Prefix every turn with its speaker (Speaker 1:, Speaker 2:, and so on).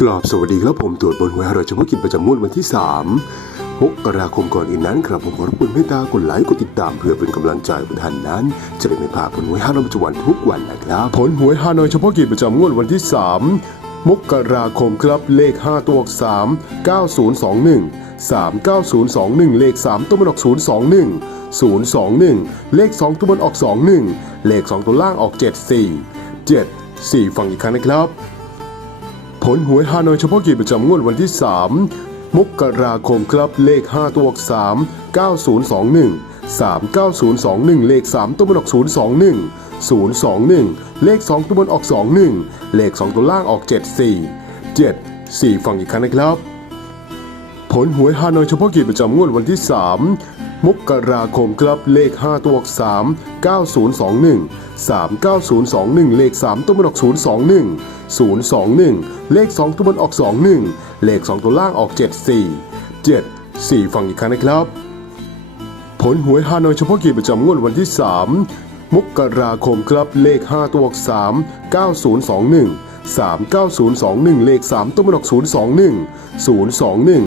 Speaker 1: กราบสวัสดีครับผมตรวจบนหวยหาเราเฉพาะกิจประจำงวดวันที่3มกราคมก่อนอื่นนั้นครับผมขอรบกวนเมตตากดไลค์กดติดตามเพื่อเป็นกำลังใจให้ท่านนั้น จะได้ไม่พลาดผลหวยหาเราประจำวันทุกวันนะครับผลหวยฮานอยเฉพาะกิจประจำงวดวันที่ 3 มกราคมครับเลข 5 ตัวออก3 9021 39021 เลข 3 ตัวมันออก 021 021 เลข 2 ตัวมันออก 21 เลข 2 ตัวล่างออก 74 7 4 ฟังอีกครั้งนะครับ ผลหวยฮานอยเฉพาะกิจประจำงวดวันที่ 3 มกราคมครับเลข 5 ตัวอักษร9021 39021 เลข 3 ตัวบนออก 021 021 เลข 2 ตัวบนออก 21 เลข 2 ตัวล่างออก 74 7 4 ฟังอีกครั้งนะครับ ผลหวยฮานอยเฉพาะกิจประจำงวดวันที่ 3 มกราคมครับเลข 5 ตัวออก3 9021 39021 เลข 3 ตัวบนออก 021 021 เลข 2 ตัวบนออก 21 เลข 2 ตัวล่างออก 74 7 4 ฟังอีกครั้งนะครับ ผลหวยฮานอยเฉพาะกิจประจำงวดวันที่ 3 มกราคมครับเลข 5 ตัวออก3 9021 39021 เลข 3 ตัวบนออก 021 021